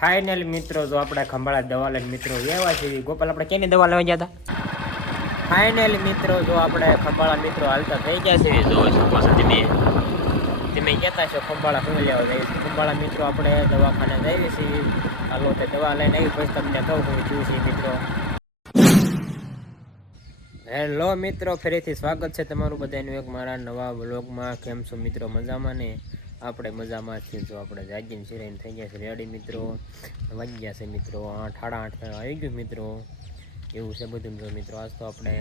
Final મિત્રો જો આપણે ખંભાળા દવા લઈને મિત્રો એવા છે ગોપાલ આપણે કેની દવા લેવા ગયા હતા ફાઇનલ મિત્રો જો આપણે ખંભાળા મિત્રો હાલતા થઈ ગયા છે જો શકો છો તમે કહેતા છો ખંભાળા શું લેવા જઈએ ખંભાળા મિત્રો આપણે દવાખાને જઈએ છીએ હાલો તે દવા લઈને આવી પછી તમને કહું શું છે મિત્રો હેલો મિત્રો ફરીથી સ્વાગત છે તમારું બધાનું એક મારા નવા વ્લોગમાં કેમ છો મિત્રો મજામાં ને આપણે મજામાં છીએ જો આપણે જાગીને સિરાઈને થઈ ગયા છે રેડી મિત્રો વાગી ગયા છે મિત્રો 8:30 આવી ગયું મિત્રો એવું છે બધું જો મિત્રો આજ તો આપણે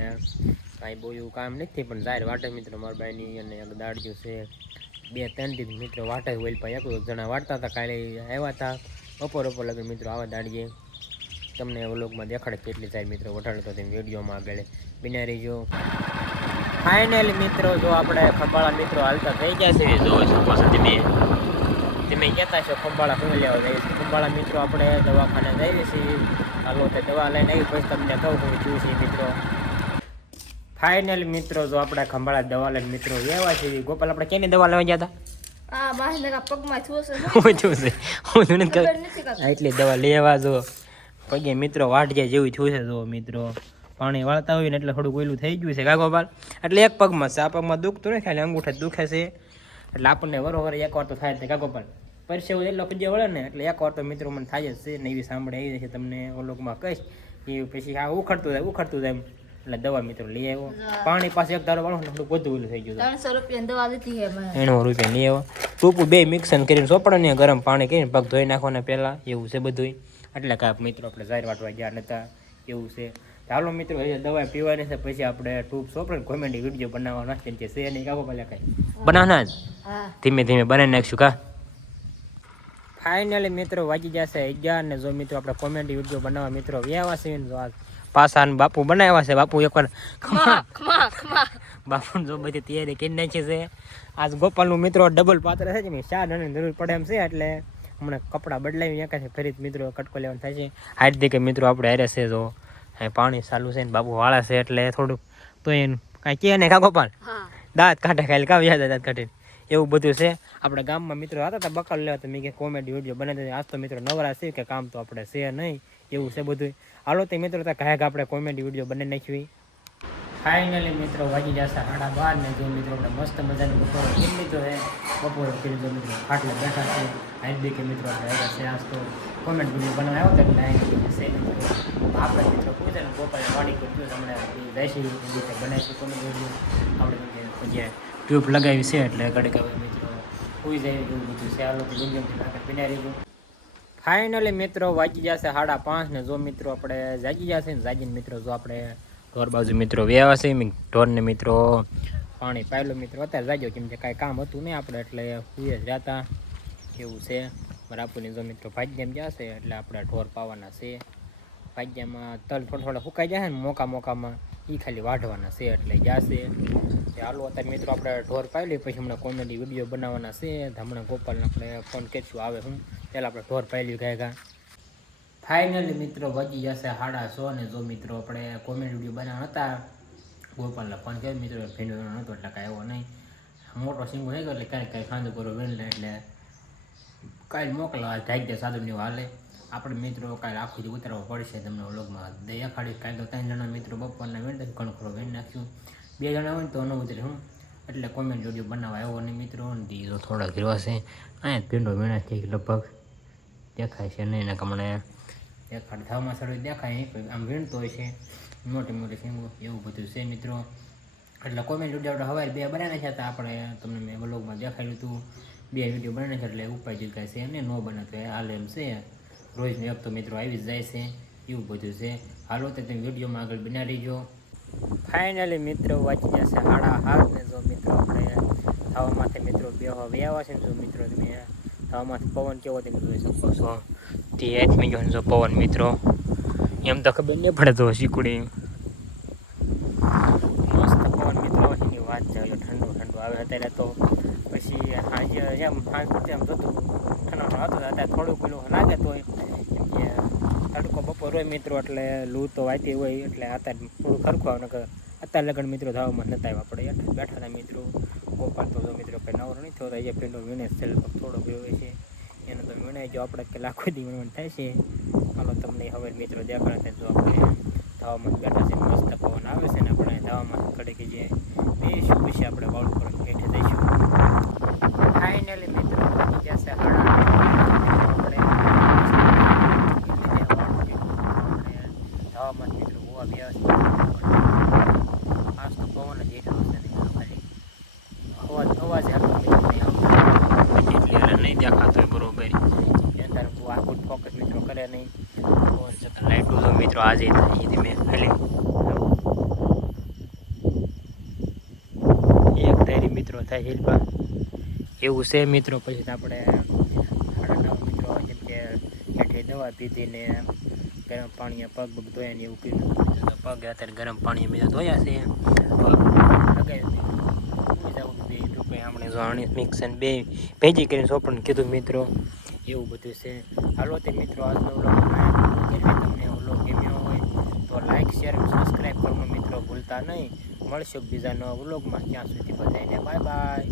કાંઈ બહુ એવું કામ નથી પણ જાહેર વાટે મિત્રો મારા બાઈની અને એક દાડજ્યું છે 2-3 દી મિત્રો વાટે વેલ પાઈ એક જણા વાટતા હતા કાલે આવ્યા હતા બપોર લગન મિત્રો આવા દાડીએ તમને વ્લોગમાં દેખાડે કેટલી સારી મિત્રો વટાડે તો તેમ વિડીયોમાં આગળ બિના રહીજો ફાઇનલ મિત્રો જો આપણે ખંભાળા મિત્રો હાલતા થઈ ગયા છે જો શકો છો તમે કહેતા છો ખંભાળા શું લેવા જઈએ છીએ ખંભાળા મિત્રો આપણે દવાખાને જઈએ છીએ હાલો તે દવા લઈને આવી પછી તમને કહું શું છે મિત્રો ફાઇનલ મિત્રો જો આપણે ખંભાળા દવા લઈને મિત્રો એવા છે ગોપાલ આપણે કેની દવા લેવા ગયા હતા એટલી દવા લેવા જો પગે મિત્રો વાટ ગયા જેવું થયું છે જો મિત્રો પાણી વાળતા હોય ને એટલે થોડું કોયલું થઈ ગયું છે કાગોપાલ એટલે એક પગમાં છે આ પગમાં દુખતું નહીં ખાલી અંગૂઠે દુખે છે એટલે આપણને વરોવર એકવાર તો થાય જ કાગોપાલ પરસેવો એટલો પજે વળે ને એટલે એકવાર તો મિત્રો મને થાય જ છે ને એવી સાંભળે આવી જશે તમને ઓલોકમાં કહીશ એ પછી આ ઉખડતું જાય એટલે દવા મિત્રો લઈ આવ્યો પાણી પાસે એક ધારો વાળો થોડું બધું ઓલું થઈ ગયું 300 રૂપિયા દવા લીધી છે 90 રૂપિયા લઈ આવ્યો ટૂંકું બે મિક્સન કરીને સોપડે ને ગરમ પાણી કરીને પગ ધોઈ નાખવાના પહેલાં એવું છે બધું એટલે કાંઈક મિત્રો આપણે જાહેર વાટવા ગયા નતા એવું છે ચાલો મિત્રો હજી દવા પીવાની છે પછી આપણે ટ્યુબ સોપડે કોમેડી વિડીયો બનાવવાનો છે કે છે નહીં કાગો પેલા કાંઈ બનાવના જ ધીમે ધીમે બનાવી નાખશું કા ફાઇનલી મિત્રો વાગી જશે 11 ને જો મિત્રો આપણે કોમેડી વિડીયો બનાવવા મિત્રો વ્યાવા છે જો આ પાસા બાપુ બનાવ્યા છે બાપુ એકવાર બાપુ જો બધી તૈયારી કરી નાખી છે આજ ગોપાલનું મિત્રો ડબલ પાત્ર છે કે નહીં 4 જણાની જરૂર પડે એમ છે એટલે હમણાં કપડાં બદલાવી એકા છે ફરી મિત્રો કટકો લેવાનું થાય છે હાથ દે કે મિત્રો આપણે હારે છે જો પાણી ચાલુ છે ને બાપુ વાળા છે એટલે થોડુંક તો એને કાંઈ કહે ને કા ગોપાલ દાંત કાઢે ખાલી કાવ યાદ દાંત કાઢે એવું બધું છે આપણે ગામમાં મિત્રો હતા હતા બકલ લેવા તો મેં કે કોમેડી વિડીયો બનાવી આજ તો મિત્રો નવરા છે કે કામ તો આપણે છે નહીં એવું છે બધું હાલો તે મિત્રો તો કાંઈક આપણે કોમેડી વિડીયો બનાવી નાખ્યું ફાઇનલી મિત્રો વાગી જશે 12:30 ને જો મિત્રો આપણે મસ્ત મજાની બપોરે કેમ લીધો છે બપોરે કરી જો મિત્રો ખાટલે બેઠા છે હાઈ દે કે મિત્રો આપણે આવ્યા છે આજ તો કોમેન્ટ વિડીયો બનાવવા આવ્યો તો છે આપણે મિત્રો પૂછે ને ગોપાલ વાડી કરજો હમણાં જઈશું રીતે બનાવીશું કોમેન્ટ વિડીયો આપણે જે ટ્યુબ લગાવી છે એટલે ઘડીક હવે મિત્રો હોઈ જાય એવું બધું છે આ લોકો ગુંજનથી આગળ બિના રહીશું ફાઇનલી મિત્રો વાગી જશે 5:30 ને જો મિત્રો આપણે જાગી જશે ને જાગીને મિત્રો જો આપણે ઢોર બાજુ મિત્રો વ્યાવા છે ઢોરને મિત્રો પાણી પાયલો મિત્રો અત્યારે જાગ્યો કેમ કે કાંઈ કામ હતું નહીં આપણે એટલે સુઈ જ રહેતા એવું છે બરાબરની જો મિત્રો ભાગ્યમ જશે એટલે આપણે ઢોર પાવાના છે ભાગ્યમાં તલ થોડા સુકાઈ જશે ને મોકામાં એ ખાલી વાઢવાના છે એટલે જશે હાલો અત્યારે મિત્રો આપણે ઢોર પાઈ લઈએ પછી હમણાં કોમેડી વિડીયો બનાવવાના છે હમણાં ગોપાલને આપણે ફોન કરીશું આવે હું પહેલાં આપણે ઢોર પાઈ લઈએ ગાયગા ફાઇનલી મિત્રો વાગી જશે 6:30 ને જો મિત્રો આપણે કોમેડી વિડીયો બનાવવા હતા ગોપાલને ફોન કર્યો મિત્રો ભીંડો નહોતો એટલે કાંઈ એવો નહીં મોટો સિંગો થઈ ગયો એટલે કાંઈ ખાંધું કરો વેણ એટલે કાંઈ મોકલા ઢાઈ સાધુની હાલે આપણે મિત્રો કાંઈ આખું જ ઉતારવા પડશે તમને વ્લોગમાં દેખાડી કાંઈ તો 3 જણા મિત્રો બપોરના વેણ ઘણો ખરો વેણ નાખ્યું 2 જણા હોય ને તો ન ઉતરે હું એટલે કોમેન્ટ વિડીયો બનાવવા આવ્યો નહીં મિત્રો દીધો થોડા ઘીરવા છે અહીંયા ભીંડો વેણા થઈ લગભગ દેખાય છે નહીં ને કમણે દેખાડ ધાવમાં સડવી દેખાય આમ વીણતો હોય છે મોટી સિંગો એવું બધું છે મિત્રો એટલે કોમેન્ટ વિડીયો આપણે સવારે 2 બનાવી નાખ્યા હતા આપણે તમને મેં વ્લોગમાં દેખાડ્યું હતું 2 વિડીયો બનાવી નાખ્યા એટલે ઉપાય કાંઈ છે અને ન બને તો હાલ એમ છે રોજનો એક તો મિત્રો આવી જ જાય છે એવું બધું છે હાલો તો તમે વિડીયોમાં આગળ બના રહીજો ફાઇનલી મિત્રો વાંચી જશે 7:30 ને જો મિત્રો આપણે હવામાંથી મિત્રો બેહવા વ્યાવા છે ને જો મિત્રો તમે હવામાંથી પવન કેવો તમે જોઈ શકો છો તે હાથમી ગયો જો પવન મિત્રો એમ તો ખબર નહીં પડે તો શીકુડી મસ્ત પવન મિત્રો એની વાત છે ઠંડુ આવે અત્યારે તો પછી સાંજે એમ થતું ઠંડો હતો અત્યારે થોડું પેલું લાગે તો એમ કે તડકો બપોર હોય મિત્રો એટલે લૂ તો વાતી હોય એટલે અત્યારે થોડું ખરખું આવે નકર અત્યારે લગન મિત્રો ધાવામાં નતા આવ્યા આપણે એટલે બેઠા હતા મિત્રો ગોપાલ તો મિત્રો કંઈ નવરો નહીં થયો અહીંયા પેલો વીણે છે થોડો ગયો છે એને તો વણાઈ જો આપણે કે લાખો દી વણવાનું થાય છે. હાલો તમને હવે મિત્રો દેખાડે જો આપણે ધાવામાં બેઠા છે, મસ્ત પવન આવે છે ને આપણે ધાવામાં કડે કે જે બેસું પછી આપણે વાળું પર બેઠે જઈશું. ફાઇનલી મિત્રો બની જશે ધાવામાં મિત્રો હોવા વ્યવસ્થિત આજ તો પવન જ એટલો છે ને ખાલી અવાજ આપણો મિત્રો નહીં આવતો એટલે નહીં દેખાતો બરોબર અંદર આખું ફોકસ મિત્રો કરે નહીં. પવન છતાં લાઈટું તો મિત્રો આજે થાય ધીમે ખાલી એક તારી મિત્રો થાય હિલપા એવું છે મિત્રો. પછી આપણે સાડા 9 મિત્રો જેમ કે હેઠે દવા પીધીને ગરમ પાણી પગ પગ ધોયા ને એવું કર્યું. પગ અત્યારે ગરમ પાણી મેં ધોયા છે, પગ લગાવી બે આપણે જાણી મિક્સન બે ભેજી કરીને સોપણ કીધું મિત્રો એવું બધું છે. હાલો તે મિત્રો આજનો વ્લોગ તમને વ્લોગ ગમ્યો હોય તો લાઈક શેર સબસ્ક્રાઈબ કરવાનું મિત્રો ભૂલતા નહીં. મળશું બીજા નવા વ્લોગમાં. ત્યાં સુધી બધાને બાય બાય.